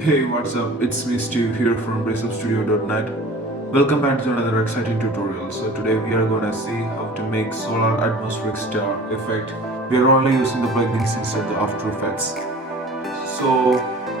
Hey, what's up? It's me Steve here from BraceUpStudio.net. Welcome back to another exciting tutorial. So today we are gonna see how to make solar atmospheric star effect. We are only using the plugins instead of the After Effects. So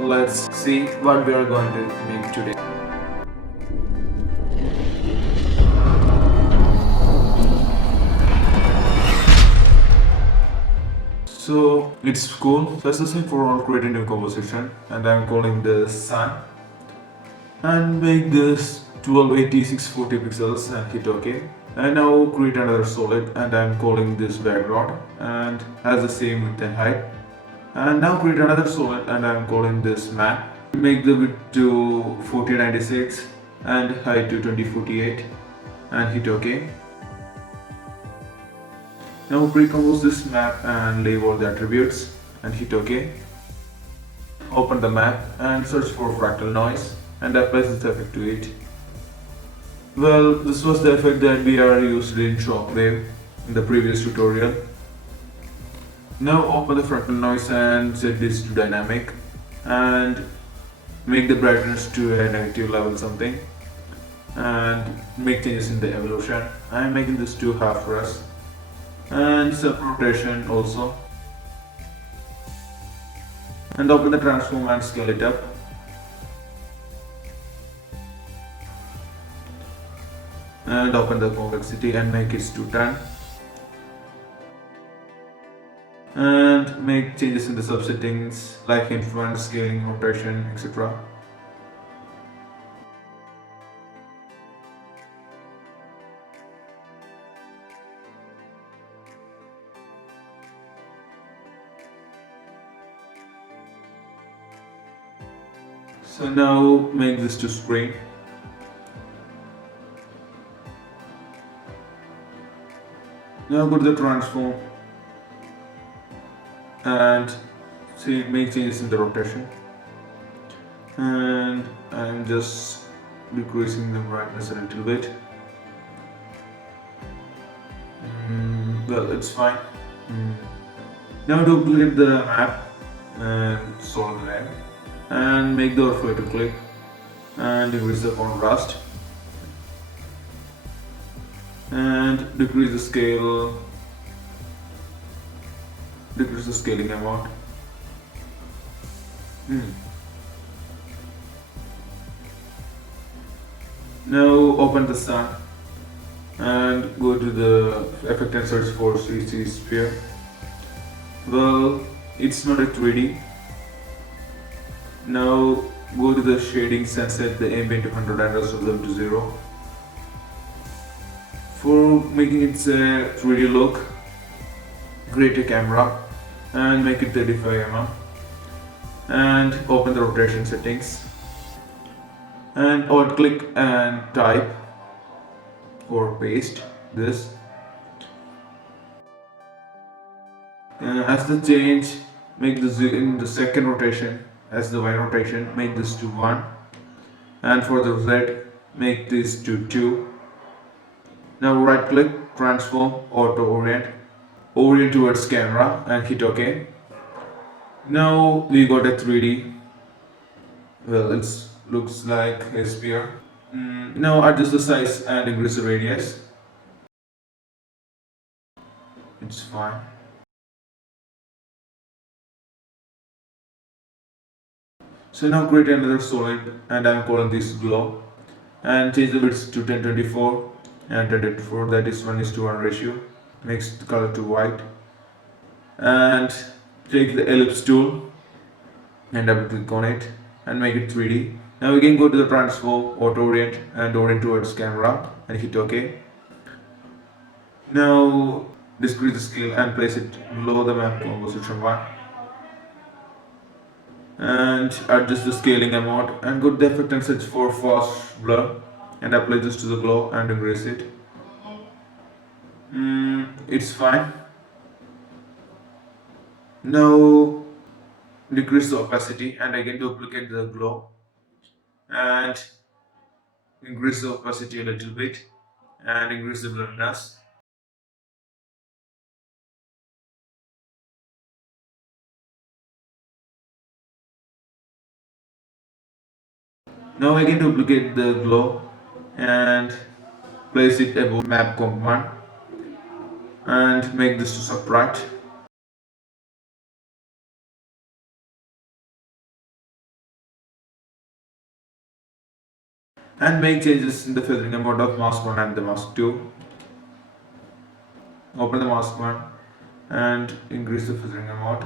let's see what we are going to make today. So it's cool. So it's the same for all creating new composition, and I'm calling this sun. And make this 1280 640 pixels and hit OK. And now create another solid and I'm calling this background and has the same width and height. And now create another solid and I'm calling this map. Make the width to 4096 and height to 2048 and hit OK. Now pre-compose this map and leave all the attributes and hit OK. Open the map and search for fractal noise and apply this effect to it. Well, this was the effect that we are used in Shockwave in the previous tutorial. Now open the fractal noise and set this to dynamic and make the brightness to a negative level something and make changes in the evolution. I am making this to half rest and self rotation also, and open the transform and scale it up. And open the complexity and make it to 10 and make changes in the subsettings like influence, scaling, rotation, etc. So now make this to screen. Now go to the transform and see make changes in the rotation, and I'm just decreasing the brightness a little bit. Well, it's fine. Now duplicate the map and solve the line and make the orthogonal click and increase the contrast and decrease the scale, decrease the scaling amount. Now open the sun and go to the effect and search for CC sphere. Well, it's not a 3D. Now go to the shadings and set the ambient to 100 and rest of them to 0. For making it a 3D look, create a camera and make it 35 mm and open the rotation settings and alt click and type or paste this. As the change, make the in the second rotation as the Y rotation, make this to 1 and for the Z make this to 2. Now right click, transform, auto orient towards camera and hit OK. Now we got a 3D. Well, it looks like a sphere. Now adjust the size and increase the radius. It's fine. So now create another solid and I'm calling this glow and change the width to 1024 and 1024, that is 1:1 ratio. Makes the color to white and take the ellipse tool and double click on it and make it 3D. Now we can go to the transform, auto orient and orient towards camera and hit OK. Now decrease the scale and place it below the map composition 1 and adjust the scaling amount and go to the effect and search for fast blur and apply this to the glow and increase it. It's fine. Now decrease the opacity and again duplicate the glow and increase the opacity a little bit and increase the blurriness. Now I can duplicate the glow and place it above map component and make this to subtract and make changes in the feathering amount of mask 1 and the mask 2. Open the mask 1 and increase the feathering amount.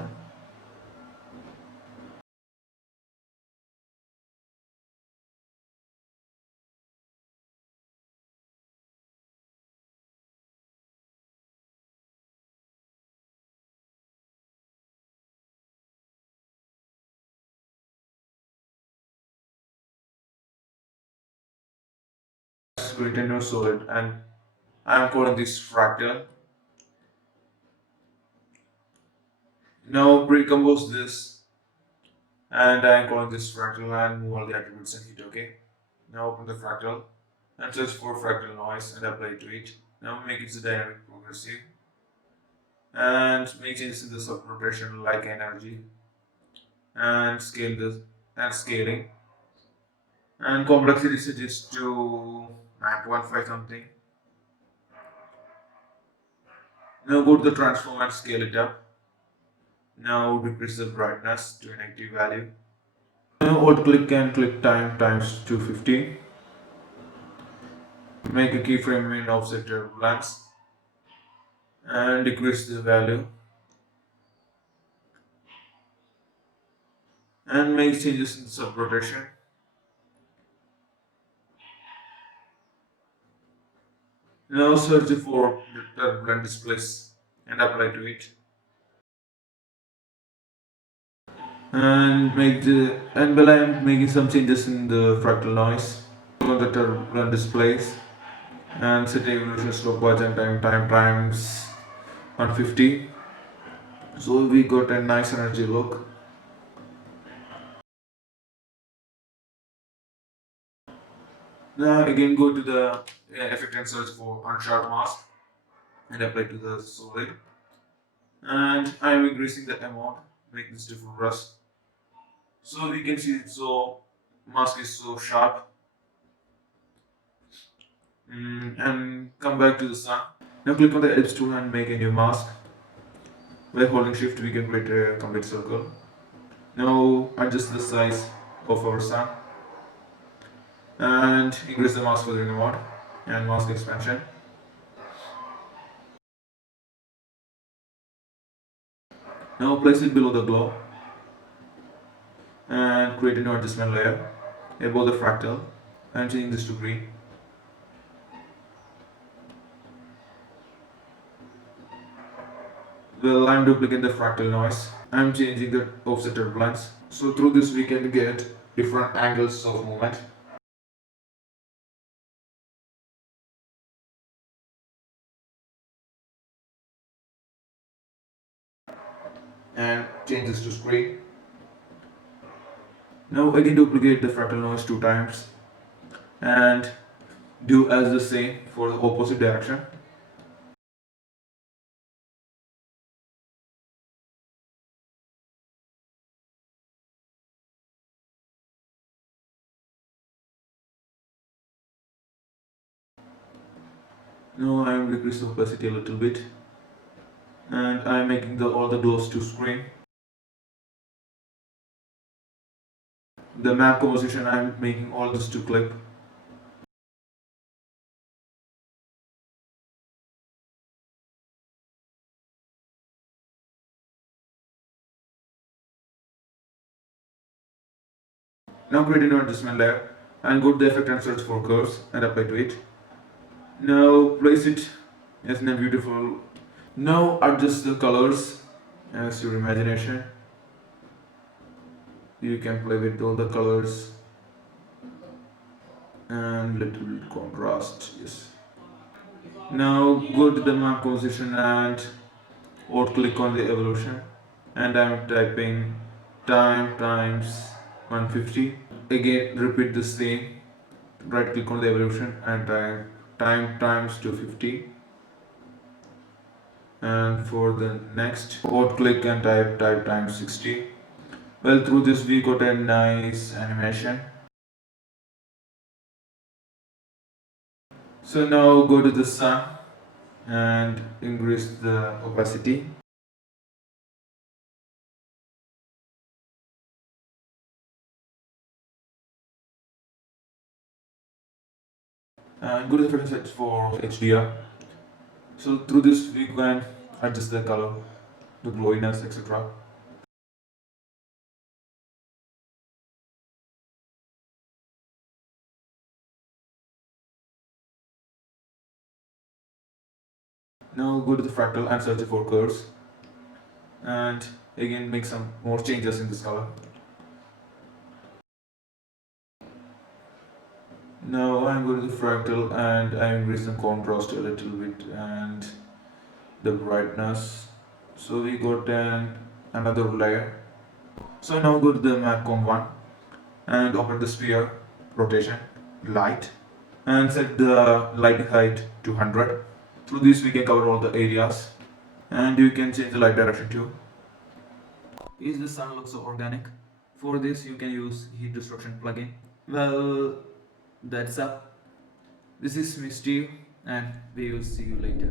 Create a new solid and I am calling this fractal. Now pre-compose this and I am calling this fractal and move all the attributes and hit OK. Now open the fractal and search for fractal noise and apply to it. Now make it dynamic progressive and make changes in the subrotation like energy and scale this and scaling and complexity suggest to 9.5 something. Now go to the transform and scale it up. Now decrease the brightness to a negative value. Now alt click and click time times 250. Make a keyframe in offset turbulence and decrease the value and make changes in the subrotation. Now search for the turbulent displays and apply to it. And while I am making some changes in the fractal noise on the turbulent displays and set evolution stopwatch and time times 150. So we got a nice energy look. Now again go to the effect and search for unsharp mask and apply to the solid. And I am increasing the amount, make this to full brush. So we can see so mask is so sharp. And come back to the sun. Now click on the ellipse tool and make a new mask. By holding shift we can create a complete circle. Now adjust the size of our sun and increase the mask feathering amount and mask expansion. Now place it below the glow and create a new adjustment layer above the fractal and change this to green. Well, I'm duplicating the fractal noise. I'm changing the offset turbulence. So through this we can get different angles of movement. And change this to screen. Now I can duplicate the fractal noise 2 times and do as the same for the opposite direction. Now I am decreasing the opacity a little bit and I am making all the glows to screen. The map composition I am making all this to clip. Now create a new adjustment layer and go to the effect and search for curves and apply to it. Now place it as in a beautiful. Now adjust the colors as your imagination. You can play with all the colors and little bit contrast. Yes. Now go to the map composition and alt click on the evolution and I'm typing time times 150. Again repeat the same. Right click on the evolution and time times 250. And for the next alt click and type times 60. Well, through this we got a nice animation. So now go to the sun and increase the opacity. And go to the filter settings for HDR. So through this we can adjust the color, the glowiness, etc. Now go to the fractal and search for curves, and again make some more changes in this color. Now I'm going to the fractal and I increase the contrast a little bit and the brightness. So we got another layer. So now go to the Mapcom one and open the sphere, rotation, light, and set the light height to 100. Through this we can cover all the areas, and you can change the light direction too. Is the sun look so organic? For this you can use heat destruction plugin. Well, that's up. This is Steve, and we will see you later.